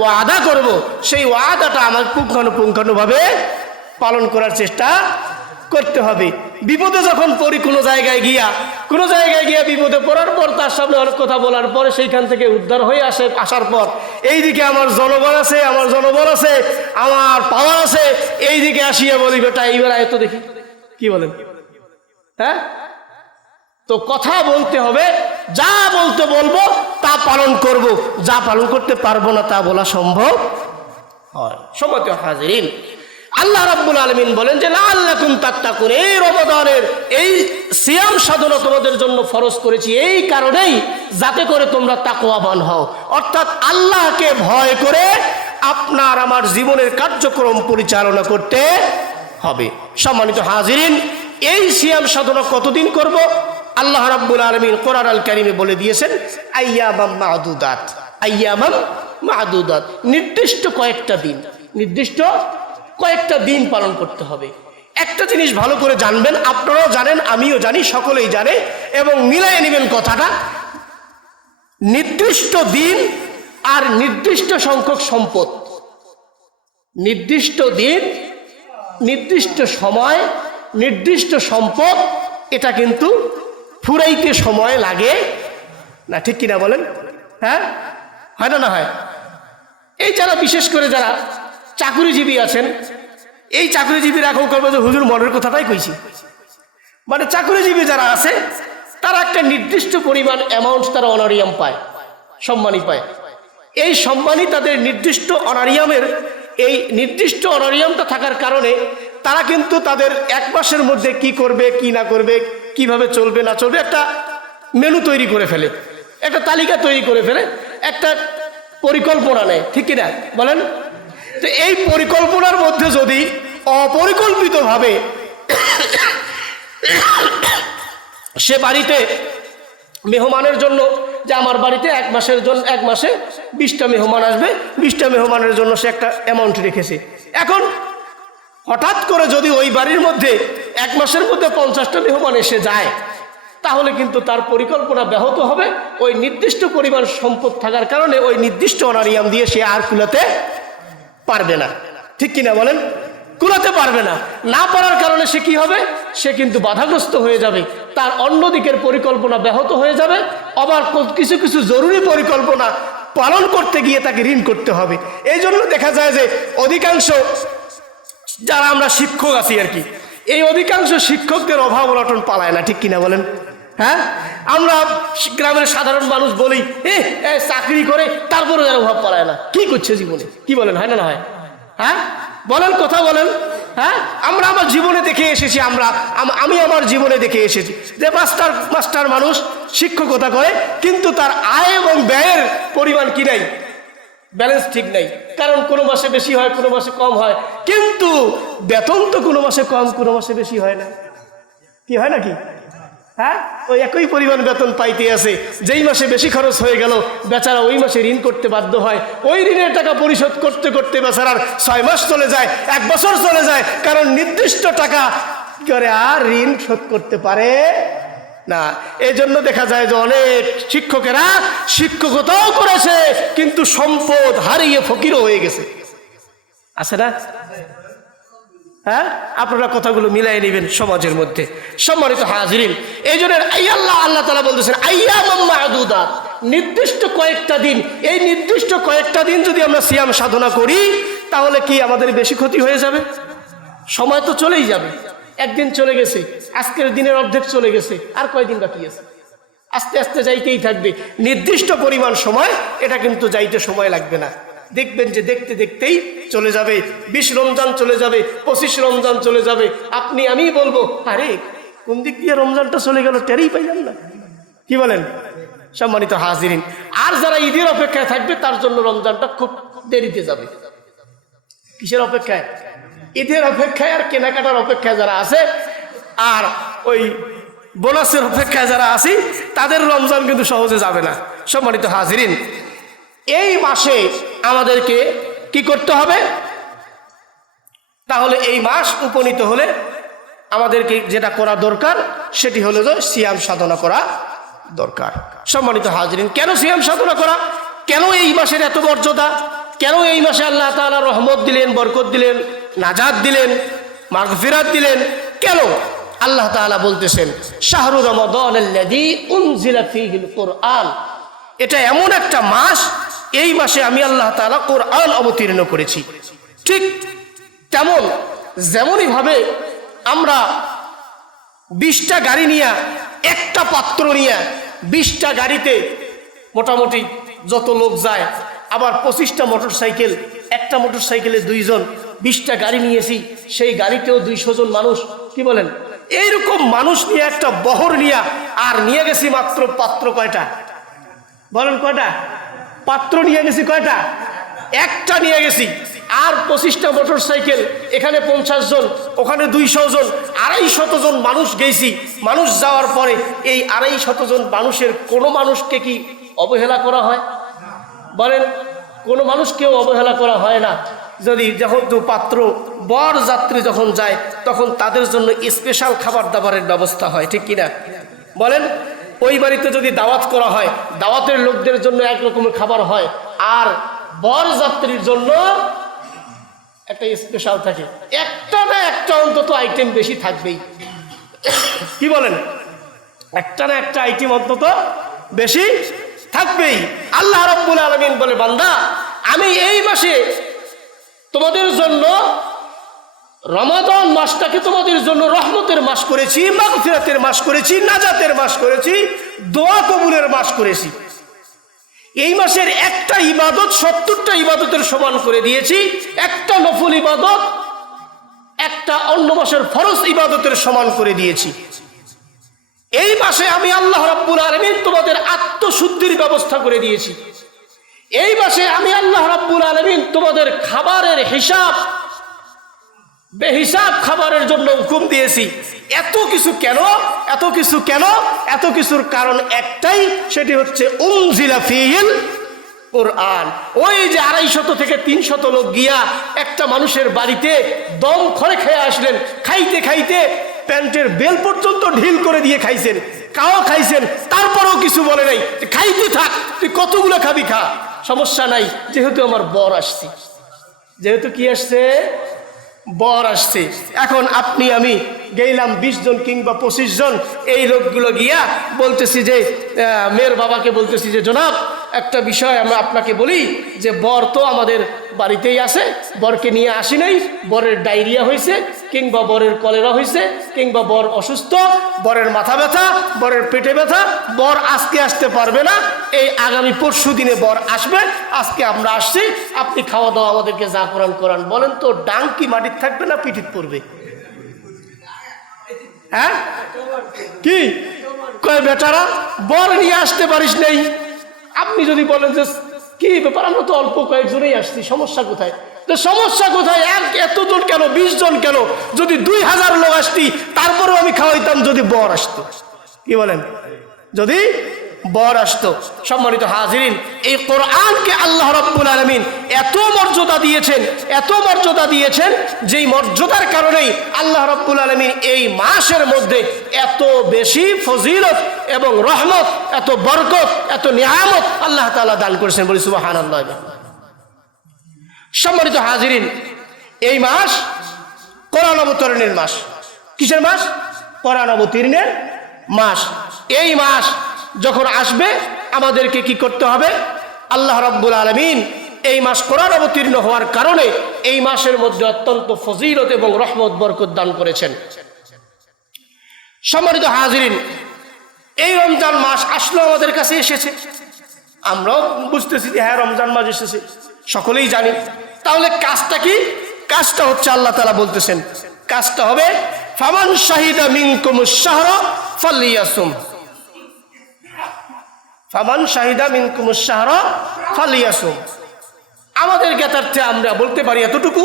ওয়াদা করব, সেই ওয়াদাটা আমার পুঙ্খানুপুঙ্খানুভাবে পালন করার চেষ্টা করতে হবে। বিপদে যখন পড়ি কোনো জায়গায় গিয়া বিপদে পড়ার পর তার সামনে অনেক কথা বলার পরে সেইখান থেকে উদ্ধার হয়ে আসার পর এইদিকে আমার জনগণ আছে, আমার জনবল আছে, আমার পাওয়ার আছে, এইদিকে আসিয়া বলি বেটা এইবার আয় তো দেখি। কি বলেন? হ্যাঁ, তো কথা বলতে হবে, যা বলতে বলবো তা পালন করব, যা পালন করতে পারবো না তা বলা সম্ভব হয়। সম্মানিত হাজিরিন, আল্লাহ রাব্বুল আলামিন বলেন যে লাআল্লাকুম তাত্তাকুন, এই রমাদানের এই সিয়াম সাধনা তোমাদের জন্য ফরজ করেছি এই কারণেই যাতে করে তোমরা তাকওয়াবান হও, অর্থাৎ আল্লাহকে ভয় করে আপনার আমার জীবনের কার্যক্রম পরিচালনা করতে হবে। সম্মানিত হাজিরিন, এই সিয়াম সাধনা কতদিন করব? আল্লাহ রাব্বুল আলামিন কোরআন আল কারীমে বলে দিয়েছেন আইয়ামাম মা'দুদাত, আইয়ামাম মা'দুদাত, নির্দিষ্ট কয়েকটা দিন, নির্দিষ্ট কয়েকটা দিন পালন করতে হবে। একটা জিনিস ভালো করে জানবেন, আপনারাও জানেন, আমিও জানি, সকলেই জানে, এবং মিলাই নেবেন কথাটা। নির্দিষ্ট দিন আর নির্দিষ্ট সংখ্যক সম্পদ, নির্দিষ্ট দিন, নির্দিষ্ট সময়, নির্দিষ্ট সম্পদ, এটা কিন্তু ফুরাইতে সময় লাগে না, ঠিক কিনা বলেন? হ্যাঁ, হয় না? না হয়? এই যারা বিশেষ করে যারা চাকুরিজীবী আছেন, এই চাকুরিজীবীরা এখন করবে যে হুজুর মনের কথাটাই কইছি। মানে চাকুরিজীবী যারা আছে তারা একটা নির্দিষ্ট পরিমাণ অ্যামাউন্ট তারা অনারিয়াম পায়, সম্মানী পায়। এই সম্মানী তাদের নির্দিষ্ট অনারিয়ামের, এই নির্দিষ্ট অনারিয়ামটা থাকার কারণে তারা কিন্তু তাদের এক মাসের মধ্যে কি করবে কি না করবে, কিভাবে চলবে না চলবে, একটা মেনু তৈরি করে ফেলে, একটা তালিকা তৈরি করে ফেলে, একটা পরিকল্পনা নেয়, ঠিক কিনা বলেন? তো এই পরিকল্পনার মধ্যে যদি অপরিকল্পিতভাবে সে বাড়িতে মেহমানের জন্য, যে আমার বাড়িতে এক মাসে 20টা মেহমান আসবে, 20টা মেহমানের জন্য সে একটা অ্যামাউন্ট রেখেছে। এখন হঠাৎ করে যদি ওই বাড়ির মধ্যে এক মাসের মধ্যে 50টা মেহমান এসে যায়, তাহলে কিন্তু তার পরিকল্পনা ব্যাহত হবে। ওই নির্দিষ্ট পরিমাণ সম্পদ থাকার কারণে ওই নির্দিষ্ট অনারিয়াম দিয়ে সে আর কুলাতে পারবে না, ঠিক কিনা বলেন? কুলাতে পারবে না, না পারার কারণে সে কি হবে? সে কিন্তু বাধাগ্রস্ত হয়ে যাবে, তার অন্য দিকের পরিকল্পনা ব্যাহত হয়ে যাবে। আবার কিছু কিছু জরুরি পরিকল্পনা পালন করতে গিয়ে তাকে ঋণ করতে হবে। এই জন্য দেখা যায় যে অধিকাংশ যারা আমরা শিক্ষক আছি আর কি, এই অধিকাংশ শিক্ষকদের অভাব অনটন পালায় না, ঠিক কিনা বলেন? হ্যাঁ, আমরা গ্রামের সাধারণ মানুষ বলি চাকরি করে তারপরে যারা অভাব পালায় না, কি করছে জীবনে, কি বলেন? হয় না, না হয়? হ্যাঁ বলেন, কথা বলেন। হ্যাঁ, আমরা আমার জীবনে দেখে এসেছি, আমি আমার জীবনে দেখে এসেছি যে মাস্টার মানুষ শিক্ষকতা করে, কিন্তু তার আয় এবং ব্যয়ের পরিমাণ কি নাই, ব্যালেন্স ঠিক নাই। কারণ কোনো মাসে বেশি হয়, কোনো মাসে কম হয়, কিন্তু বেতন তো কোনো মাসে কম, কোনো মাসে বেশি হয় না, কি হয় নাকি? হ্যাঁ, ওই একই পরিমাণ বেতন পাইতে আছে, যেই মাসে বেশি খরচ হয়ে গেল বেচারা ওই মাসে ঋণ করতে বাধ্য হয়। ওই ঋণের টাকা পরিশোধ করতে করতে বেচারার 6 মাস চলে যায়, 1 বছর চলে যায়, কারণ নির্দিষ্ট টাকা করে আর ঋণ শোধ করতে পারে না। এই জন্য দেখা যায় যে অনেক শিক্ষকেরা শিক্ষকতাও করেছে, কিন্তু সম্পদ হারিয়ে ফকিরও হয়ে গেছে, আছে না? হ্যাঁ, আপনারা কথাগুলো মিলাই নেবেন সমাজের মধ্যে। সম্মানিত হাজিরিন, এই জন্য আল্লাহ তাআলা বলতেছেন আইয়ামাম মা'দুদাত, নির্দিষ্ট কয়েকটা দিন। এই নির্দিষ্ট কয়েকটা দিন যদি আমরা সিয়াম সাধনা করি, তাহলে কি আমাদের বেশি ক্ষতি হয়ে যাবে? সময় তো চলেই যাবে, একদিন চলে গেছে, আজকের দিনের অর্ধেক চলে গেছে, আর কয়দিন বাকি আছে? আস্তে আস্তে যাইতেই থাকবে। নির্দিষ্ট পরিমাণ সময়, এটা কিন্তু যাইতে সময় লাগবে না। দেখবেন যে দেখতে দেখতেই চলে যাবে, 20 রমজান চলে যাবে, 25 রমজান চলে যাবে। আমি বলবো, আরে কোন দিক দিয়ে রমজানটা চলে গেল টেরই পাইলাম না, কি বলেন? সম্মানিত হাজিরিন, আর যারা ঈদের অপেক্ষায় থাকবে তার জন্য রমজানটা খুব দেরিতে যাবে। কিসের অপেক্ষায়? ঈদের অপেক্ষায় আর কেনাকাটার অপেক্ষায় যারা আছে, আর ওই বোনাসের অপেক্ষায় যারা আছি, তাদের রমজান কিন্তু সহজে যাবে না। সম্মানিত হাজিরিন, এই মাসে আমাদেরকে কি করতে হবে? তাহলে এই মাস উপনীত হলে আমাদেরকে যেটা করা দরকার, সেটি হলো যে সিয়াম সাধনা করা দরকার। সম্মানিত হাজিরিন, কেন সিয়াম সাধনা করা? কেন এই মাসের এত মর্যাদা? কেন এই মাসে আল্লাহ তাআলা রহমত দিলেন, বরকত দিলেন, নাজাত দিলেন, মাগফিরাত দিলেন? কেন? আল্লাহ তাআলা বলতেছেন শাহরু রমাদানাল্লাযী উনজিলা ফীহিল কুরআন, এটা এমন একটা মাস, এই মাসে আমি আল্লাহ তাআলা কোরআন অবতীর্ণ করেছি। ঠিক যেমনই ভাবে আমরা 20টা গাড়ি নিয়ে, একটা পাত্র নিয়ে 20টা গাড়িতে মোটামুটি যত লোক যায়, আবার 25টা মোটরসাইকেল, একটা মোটরসাইকেলে 2 জন, 20টা গাড়ি নিয়েছি, সেই গাড়িতেও 200 জন মানুষ, কি বলেন? এইরকম মানুষ নিয়ে একটা বহর নিয়ে, আর নিয়ে গেছি মাত্র পাত্র কয়টা বলেন? কয়টা পাত্র নিয়ে গেছি? কয়টা? একটা নিয়ে গেছি। আর 25টা মোটরসাইকেল, এখানে 50 জন, ওখানে 200 জন, 250 জন মানুষ গেছি। মানুষ যাওয়ার পরে এই 250 জন মানুষের কোনো মানুষকে কি অবহেলা করা হয়? বলেন, কোনো মানুষকেও অবহেলা করা হয় না। যখন পাত্র বর যাত্রী যখন যায়, তখন তাদের জন্য স্পেশাল খাবার দাবারের ব্যবস্থা হয়, ঠিক কিনা বলেন? ওই বাড়িতে যদি দাওয়াত করা হয়, দাওয়াতের লোকদের জন্য এক রকমের খাবার হয়, আর বর যাত্রীর জন্য একটা স্পেশাল থাকে। একটা না একটা অন্তত আইটেম বেশি থাকবেই, কি বলেন? একটা না একটা আইটেম অন্তত বেশি থাকবেই। আল্লাহ রাব্বুল আলামিন বলে, বান্দা, আমি এই মাসে তোমাদের জন্য রমাদান মাসটাকে তোমাদের জন্য রহমতের মাস করেছি, মাগফিরাতের মাস করেছি, নাজাতের মাস করেছি, দোয়া কবুলের মাস করেছি। এই মাসের একটা ইবাদত 70টা ইবাদতের সমান করে দিয়েছি। একটা নফল ইবাদত একটা অন্য মাসের ফরজ ইবাদতের সমান করে দিয়েছি। এই মাসে আমি আল্লাহ রাব্বুল আলামিন তোমাদের আত্মশুদ্ধির ব্যবস্থা করে দিয়েছি। এই মাসে আমি আল্লাহ রাব্বুল আলামিন তোমাদের খাবারের হিসাব বেহিসাব খাবারের জন্য হুকুম দিয়েছি। এত কিছু কেন? এত কিছু কেন? এত কিছুর কারণ একটাই, সেটি হচ্ছে উনজিলা ফীহিল কোরআন। ওই যে 250 থেকে 300 লোক গিয়া একটা মানুষের বাড়িতে দম খরে খেয়ে আসলেন, খাইতে খাইতে প্যান্টের বেল পর্যন্ত ঢিল করে দিয়ে খাইছেন, কাও খাইছেন, তারপরেও কিছু বলে নাই, খাইতে থাক, তুই কতগুলো খাবি খা, সমস্যা নাই, যেহেতু আমার বর আসছে। যেহেতু কি আসছে? বর আসছে। এখন আপনি আমি গেলাম 20 জন কিংবা 25 জন, এই লোকগুলো গিয়া বলতেছি যে মেয়ের বাবাকে বলতেছি যে জনাব একটা বিষয় আমরা আপনাকে বলি যে বর তো আমাদের বাড়িতেই আছে, বরকে নিয়ে আসি নাই, বরের ডায়রিয়া হয়েছে কিংবা বরের কলেরা হয়েছে কিংবা বর অসুস্থ, বরের মাথা ব্যথা, বরের পেটে ব্যথা, বর আজকে আসতে পারবে না, এই আগামী পরশু দিনে বর আসবে, আজকে আমরা আসছি, আপনি খাওয়া দাওয়া আমাদেরকে যা করান করান। বলেন তো ডাং কি মাটির থাকবে না পিঠিত পড়বে? হ্যাঁ কি কয় বেটারা বর নিয়ে আসতে পারিস নাই? আপনি যদি বলেন যে কি ব্যাপার, আমরা তো অল্প কয়েকজনেই আসছি, সমস্যা কোথায়? তো সমস্যা কোথায়? এতজন কেন, 20 জন কেন? যদি 2000 লোক আসতি তারপরেও আমি খাওয়াইতাম যদি বর আসতো। কি বলেন? যদি বর আসতো। সম্মানিত হাজিরিন, এই কোরআনকে আল্লাহ রাব্বুল আলামিন এত মর্যাদা দিয়েছেন, এত মর্যাদা দিয়েছেন, যেই মর্যাদার কারণেই আল্লাহ রাব্বুল আলামিন এই মাসের মধ্যে এত বেশি ফজিলত এবং রহমত, এত বরকত, এত নিয়ামত আল্লাহ তাআলা দান করেছেন। বলি সুবহানাল্লাহ। সম্মানিত হাজিরিন, এই মাস কোরআন অবতরণের মাস। কিসের মাস? কোরআন অবতীর্ণের মাস। এই মাস যখন আসবে আমাদেরকে কি করতে হবে? আল্লাহ রাব্বুল আলামিন এই মাস কোরআন অবতীর্ণ হওয়ার কারণে এই মাসের মধ্যে অত্যন্ত ফজিলত এবং রহমত বরকত দান করেছেন। সম্মানিত হাজিরিন, এই রমজান মাস আসলো আমাদের কাছে এসেছে, আমরাও বুঝতেছি যে হ্যাঁ রমজান মাস এসেছে, সকলেই জানি। তাহলে কাজটা কি? কাজটা হচ্ছে আল্লাহ তাআলা বলতেছেন, কাজটা হবে ফামান শাহিদা মিনকুমুশ শাহরা ফালিয়াসুম। ফামান শাহিদা মিনকুমুশ শাহরা ফালিয়াসুম। আমাদের জ্ঞাতার্থে আমরা বলতে পারি এতটুকু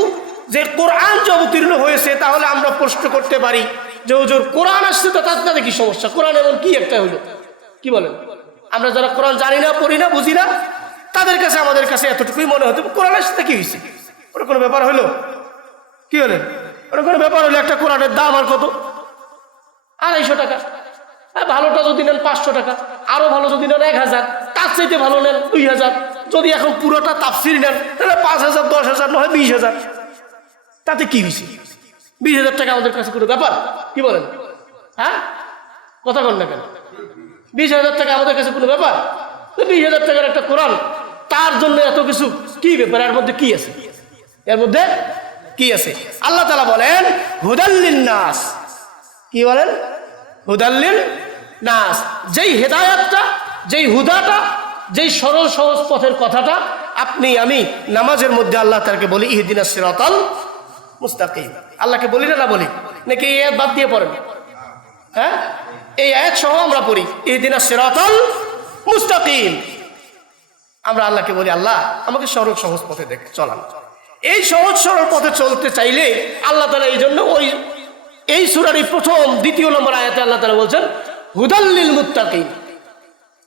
যে কোরআন যে অবতীর্ণ হয়েছে, তাহলে আমরা প্রশ্ন করতে পারি যে হুজুর কোরআন আসছে তো তাতে কি সমস্যা? কোরআন এমন কি একটা হলো? কি বলেন? আমরা যারা কোরআন জানি না, পড়ি না, বুঝি না, তাদের কাছে আমাদের কাছে এতটুকুই মনে হতো কোরআন আসতে কি হয়েছে? ওটা কোনো ব্যাপার হলো? কি হলেন? ওটা কোনো ব্যাপার হলো? একটা কোরআনের দাম আর কত? 250 টাকা। ভালোটা যদি নেন 500 টাকা, আরো ভালো যদি নেন 1000, তার চাইতে ভালো নেন 2000, যদি এখন পুরোটা তাফসির নেন তাহলে 5000, 10,000, নয় 20,000। তাতে কি হয়েছে? 20,000 টাকা আমাদের কাছে কোনো ব্যাপার? কি বলেন? হ্যাঁ, কথা বল না কেন? 20,000 টাকা আমাদের কাছে কোনো ব্যাপার? 20,000 টাকার একটা কোরআন, তার জন্য এত কিছু কি ব্যাপার? এর মধ্যে কি আছে? এর মধ্যে কি আছে? আল্লাহ তাআলা বলেন হুদাল্লিন নাস। কি বলেন? হুদাল্লিন নাস। যেই হেদায়াতটা, যেই হুদাটা, যেই সরল সহজ পথের কথাটা আপনি আমি নামাজের মধ্যে আল্লাহ তাআলাকে বলি ইহদিনাস সিরাতাল মুস্তাকিম। আল্লাহকে বলি না বলি নাকি এই আয়াত বাদ দিয়ে পড়েন? হ্যাঁ, এই আয়াত সহ আমরা পড়ি ইহদিনাস সিরাতাল মুস্তাকিম। আমরা আল্লাহকে বলি আল্লাহ আমাকে সরল সহজ পথে দেখে চলান। এই সহজ সরল পথে চলতে চাইলে আল্লাহ তাআলা এই জন্য এই সূরারই প্রথম 2 নম্বর আয়াতে আল্লাহ তাআলা বলছেন হুদাল্লিল মুত্তাকিন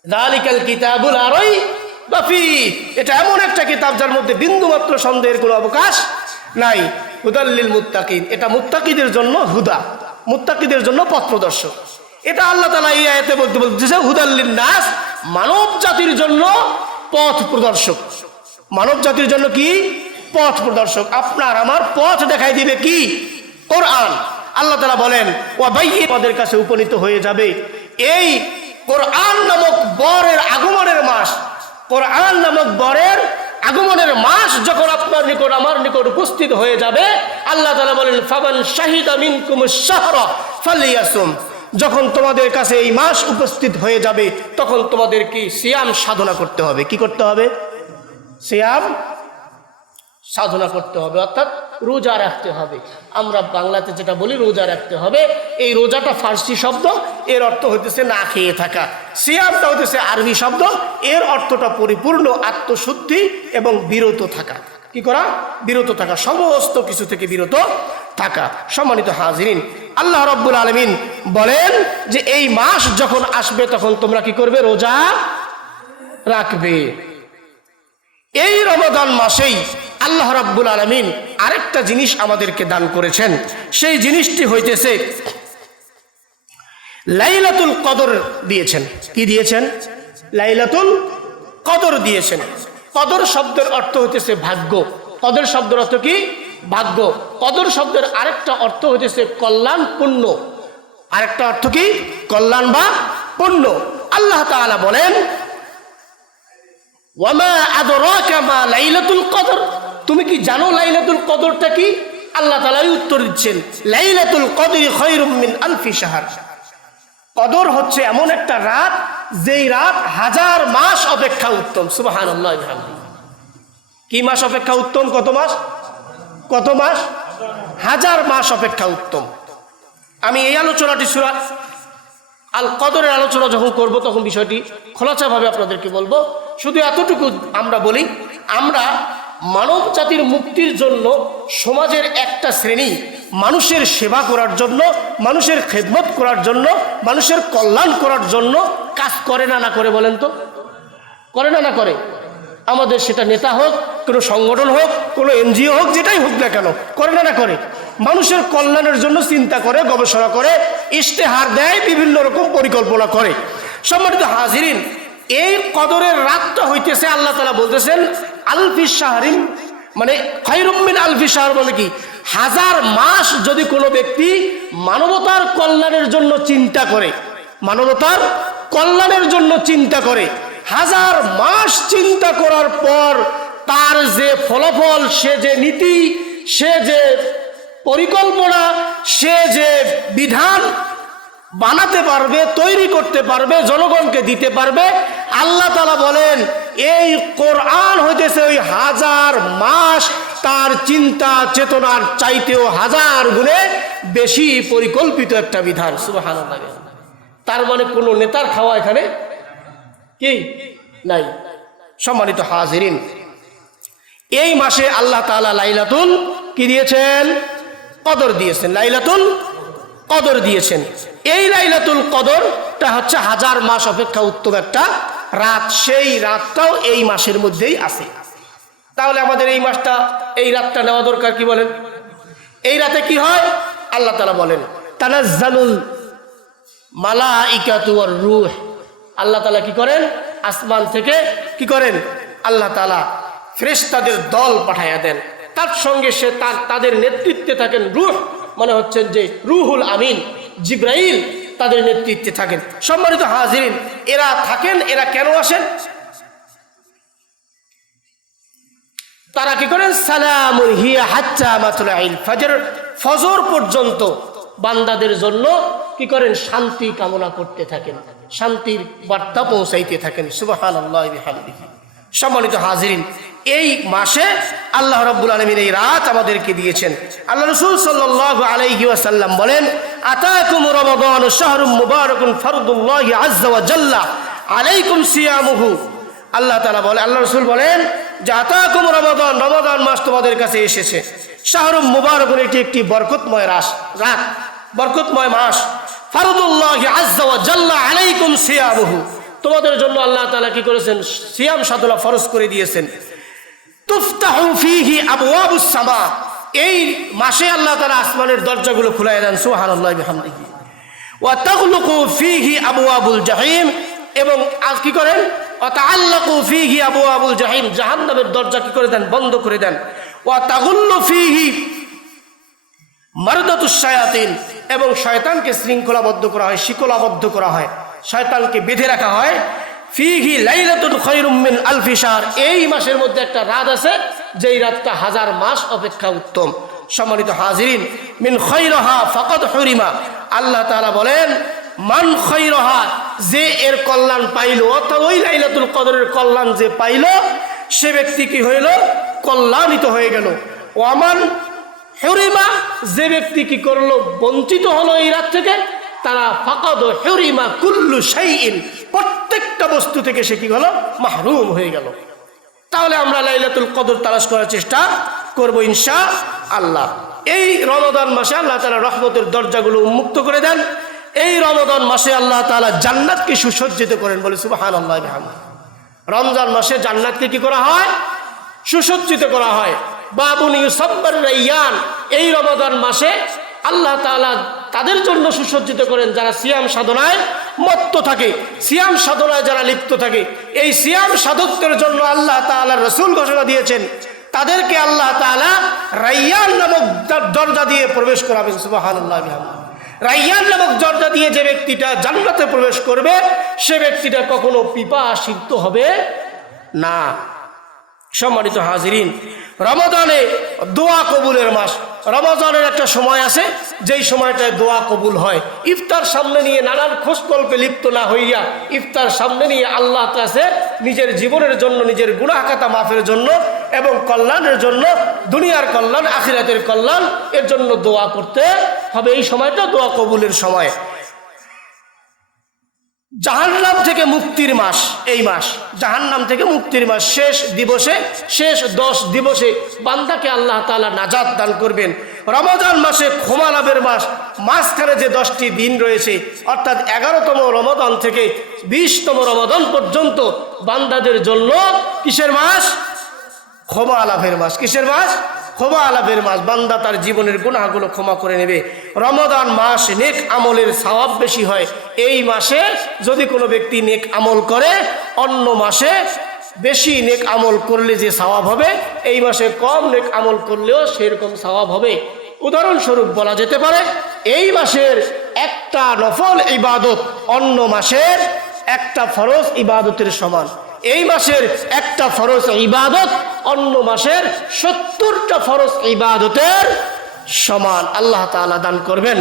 যালিকাল কিতাবুল লা রাইবা ফীহি। এটা এমন একটা কিতাব যার মধ্যে বিন্দুমাত্র সন্দেহের কোনো অবকাশ নাই। হুদাল্লিল মুত্তাকিন, এটা মুত্তাকিদের জন্য হুদা, মুত্তাকিদের জন্য পথ প্রদর্শক। এটা আল্লাহ তাআলা এই আয়াতে বলতেছে হুদাল্লিন নাস, মানব জাতির জন্য পথ প্রদর্শক। মানব জাতির জন্য কি? পথ প্রদর্শক। আপনার আমার পথ দেখাই দিবে কি? কোরআন। আল্লাহ তাআলা বলেন ওয়াবাইয়িন, তাদের কাছে উপনীত হয়ে যাবে এই কোরআন নামক বরের আগমনের মাস। কোরআন নামক বরের আগমনের মাস যখন আপনার নিকট আমার নিকট উপস্থিত হয়ে যাবে, আল্লাহ তাআলা বলেন ফামান শাহিদা মিনকুমুশ শাহরা ফালিয়াসুম। যখন তোমাদের কাছে এই মাস উপস্থিত হয়ে যাবে তখন তোমাদেরকে সিয়াম সাধনা করতে হবে। কি করতে হবে? সিয়াম সাধনা করতে হবে, অর্থাৎ রোজা রাখতে হবে। আমরা বাংলাতে যেটা বলি রোজা রাখতে হবে, এই রোজাটা ফার্সি শব্দ, এর অর্থ হইতেছে না খেয়ে থাকা। সিয়ামটা হইতেছে আরবি শব্দ, এর অর্থটা পরিপূর্ণ আত্মশুদ্ধি এবং বিরত থাকা। কি করা? বিরত থাকা, সমস্ত কিছু থেকে বিরত থাকা। সম্মানিত হাজিরিন, আল্লাহ রাব্বুল আলামিন বলেন যে এই মাস যখন আসবে তখন তোমরা কি করবে? রোজা রাখবে। এই রমাদান মাসেই আল্লাহ রাব্বুল আলামিন আরেকটা জিনিস আমাদেরকে দান করেছেন। সেই জিনিসটি হইতেছে লাইলাতুল কদর দিয়েছেন। কি দিয়েছেন? লাইলাতুল কদর দিয়েছেন। কদর শব্দের অর্থ হইতেছে ভাগ্য। কদর শব্দের অর্থ কি? ভাগ্য। কদর শব্দের আরেকটা অর্থ হইতেছে কল্যাণ, পুণ্য। আরেকটা অর্থ কি? কল্যাণ বা পুণ্য। আল্লাহ তাআলা বলেন ওয়ামা আদরাকা মা লাইলাতুল কদর, তুমি কি জানো লাইলাতুল কদরটা কি? আল্লাহ তাআলা উত্তর দিচ্ছেন লাইলাতুল কদরি খায়রুম মিন আলফি শাহর। কদর হচ্ছে এমন একটা রাত যেই রাত হাজার মাস অপেক্ষা উত্তম। সুবহানাল্লাহ। কি মাস অপেক্ষা উত্তম? কত মাস? কত মাস? হাজার মাস অপেক্ষা উত্তম। আমি এই আলোচনাটি সূরা আল কদরের আলোচনা যখন করব তখন বিষয়টি খোলাসাভাবে আপনাদেরকে বলবো। শুধু এতটুকু আমরা বলি, আমরা মানব জাতির মুক্তির জন্য সমাজের একটা শ্রেণী মানুষের সেবা করার জন্য, মানুষের খেদমত করার জন্য, মানুষের কল্যাণ করার জন্য কাজ করে না? না করে বলেন তো? করে না? না করে? আমাদের সেটা নেতা হোক, কোনো সংগঠন হোক, কোনো এনজিও হোক, যেটাই হোক না কেন, করে না? না করে? মানুষের কল্যাণের জন্য চিন্তা করে, গবেষণা করে, ইশতেহার দেয়, বিভিন্ন রকম পরিকল্পনা করে। সম্মানিত হাজিরিন, এই কদরের রাতটা হইতেছে আল্লাহ তাআলা বলতেছেন আলফি শাহরিন, মানে খায়রুম মিন আলফি শাহর, বলে কি হাজার মাস যদি কোনো ব্যক্তি মানবতার কল্যাণের জন্য চিন্তা করে, মানবতার কল্যাণের জন্য চিন্তা করে, হাজার মাস চিন্তা করার পর তার যে ফলাফল, সে যে নীতি, সে যে পরিকল্পনা, সে যে বিধান বানাতে পারবে, তৈরি করতে পারবে, জনগণকে দিতে পারবে, আল্লাহ তাআলা বলেন এই কোরআন হইতেছে ওই হাজার মাস তার চিন্তা চেতনার চাইতেও হাজার গুণে বেশি পরিকল্পিত একটা বিধান। সুবহানাল্লাহ। তার মানে কোনো নেতার খাওয়া এখানে কি নাই। সম্মানিত হাজিরিন, এই মাসে আল্লাহ তাআলা লাইলাতুল কি দিয়েছেন? কদর দিয়েছেন। লাইলাতুল কদর দিয়েছেন। এই লাইলাতুল কদরটা হচ্ছে হাজার মাস অপেক্ষা উত্তম একটা রাত। সেই রাতটাও এই মাসের মধ্যেই আছে। তাহলে আমাদের এই মাসটা, এই রাতটা নেওয়া দরকার। কি বলেন? এই রাতে কি হয়? আল্লাহ তাআলা বলেন তানাজ্জালুল মালাইকাতু ওয়ার রূহ। আল্লাহ তাআলা কি করেন? আসমান থেকে কি করেন? আল্লাহ তাআলা ফেরেশতাদের দল পাঠাইয়া দেন। তার সঙ্গে সে তাদের নেতৃত্বে থাকেন রূহ, মানে হচ্ছেন যে রুহুল আমিন, জিব্রাইল তাদের নেতৃত্বে থাকেন। সম্মানিত হাজিরিন, এরা থাকেন, এরা কেন আসেন? তারা কি করেন? সালামুন হিয়া হাত্তা মাতলাইল ফজর, ফজর পর্যন্ত বান্দাদের জন্য কি করেন? শান্তি কামনা করতে থাকেন, শান্তির বার্তা পৌঁছাইতে থাকেন। সুবহানাল্লাহ বিহামদিহি। সম্মানিত হাজিরিন, এই মাসে আল্লাহ রাব্বুল আলামিন এই রাত আমাদেরকে দিয়েছেন। আল্লাহ রাসূল সাল্লাল্লাহু আলাইহি ওয়াসাল্লাম বলেন আতাকুম রমাদান শাহরুম মুবারাকুন ফরদুল্লাহি আযজা ওয়া জাল্লা আলাইকুম সিয়ামুহু। আল্লাহ তাআলা বলে, আল্লাহ রাসূল বলেন যে আতাকুম রমাদান, রমাদান মাস তোমাদের কাছে এসেছে। শাহরুম মুবারাকুন, এটি একটি বরকতময় রাত, বরকতময় মাস। ফরদুল্লাহি আযজা ওয়া জাল্লা আলাইকুম সিয়ামুহু, তোমাদের জন্য আল্লাহ তাআলা কি করেছেন? সিয়াম সাধনা ফরজ করে দিয়েছেন। তুফতাহু ফীহি আবওয়াবুস সামা, এই মাসে আল্লাহ তাআলা আসমানের দরজাগুলো খুলে দেন। সুবহানাল্লাহ বিহামদিহি। ওয়া তাগলুকু ফীহি আবওয়াবুল জাহিম, এবং আজ কি করেন? ওয়া তাআল্লাকু ফীহি আবওয়াবুল জাহিম, জাহান্নামের দরজা কি করে দেন? বন্ধ করে দেন। ওয়া তাগুল্লু ফীহি মারদাতুশ শায়াতিন, এবং শয়তানকে শৃঙ্খলাবদ্ধ করা হয়, শিকলাবদ্ধ করা হয়, শয়তানকে বেঁধে রাখা হয়। ফীহি লাইলাতুন খায়রুম মিন আলফি শাহর, এই মাসের মধ্যে একটা রাত আছে যেই রাতটা হাজার মাস অপেক্ষা উত্তম। সম্মানিত হাজিরিন, মিন খায়রিহা ফাকাদ হুরিমা, আল্লাহ তাআলা বলেন মান খায়রিহা, যে এর কল্যাণ পাইল, অর্থাৎ ওই লাইলাতুল কদরের কল্যাণ যে পাইল, সে ব্যক্তি কি হইল? কল্যাণিত হয়ে গেল। ওয়ামান হুরিমা, যে ব্যক্তি কি করলো, বঞ্চিত হলো এই রাত থেকে, তারা ফাকাদ হুরিমা কুল্লু শাইইন, প্রত্যেকটা বস্তু থেকে সে কি হলো, মাহরুম হয়ে গেল। তাহলে আমরা লাইলাতুল কদর তালাশ করার চেষ্টা করব ইনশাআল্লাহ। এই রমাদান মাসে আল্লাহ তাআলা রহমতের দরজাগুলো উন্মুক্ত করে দেন। এই রমাদান মাসে আল্লাহ তাআলা জান্নাতকে সুসজ্জিত করেন, বলে সুবহানাল্লাহ বিহামদিহি। রমজান মাসে জান্নাতকে কি করা হয়, সুসজ্জিত করা হয়। বাবুন ইউসাব্বার রাইয়ান, এই রমাদান মাসে আল্লাহ তাআলা তাদের জন্য সুসজ্জিত করেন যারা সিয়াম সাধনায় মত্ত থাকে, সিয়াম সাধনায় যারা লিপ্ত থাকে। এই সিয়াম সাধকদের জন্য আল্লাহ তাআলা রাসূল ঘোষণা দিয়েছেন, তাদেরকে আল্লাহ তাআলা রাইয়ান নামক দরজা দিয়ে প্রবেশ করাবেন। সুবহানাল্লাহ বিহামদিহি। রাইয়ান নামক দরজা দিয়ে যে ব্যক্তিটা জান্নাতে প্রবেশ করবে, সে ব্যক্তিটা কখনো পিপাসিত হবে না। সম্মানিত হাজিরিন, রমাদানে দোয়া কবুলের মাস। রমাদানের একটা সময় আছে যেই সময়টায় দোয়া কবুল হয়। ইফতার সামনে নিয়ে নানান খোঁজ গল্পে লিপ্ত না হইয়া ইফতার সামনে নিয়ে আল্লাহর কাছে নিজের জীবনের জন্য, নিজের গুনাহ খাতা মাফের জন্য এবং কল্যাণের জন্য, দুনিয়ার কল্যাণ আখিরাতের কল্যাণ, এর জন্য দোয়া করতে হবে। এই সময়টা দোয়া কবুলের সময়। জাহান্নাম থেকে মুক্তির মাস এই মাস, জাহান্নাম থেকে মুক্তির মাস। শেষ দিবসে, শেষ 10 দিবসে বান্দাকে আল্লাহ তাআলা নাজাত দান করবেন। রমজান মাসে ক্ষমা লাভের মাস। মাঝখানে যে 10টি দিন রয়েছে, অর্থাৎ 11তম রমাদান থেকে 20তম রমাদান পর্যন্ত বান্দাদের জন্য কিসের মাস? ক্ষমা লাভের মাস। কিসের মাস? ক্ষমা লাভের মাস। বান্দা তার জীবনের গুনাহগুলো ক্ষমা করে নেবে। রমাদান মাস নেক আমলের সওয়াব বেশি হয়। এই মাসে যদি কোনো ব্যক্তি নেক আমল করে, অন্য মাসে বেশি নেক আমল করলে যে সওয়াব হবে, এই মাসে কম নেক আমল করলেও সেরকম সওয়াব হবে। উদাহরণস্বরূপ বলা যেতে পারে, এই মাসের একটা নফল ইবাদত অন্য মাসের একটা ফরজ ইবাদতের সমান। এই মাসের একটা ফরজ ইবাদত অন্য মাসের 70টা ফরজ ইবাদতের সমান। আল্লাহ তাআলা দান করবেন।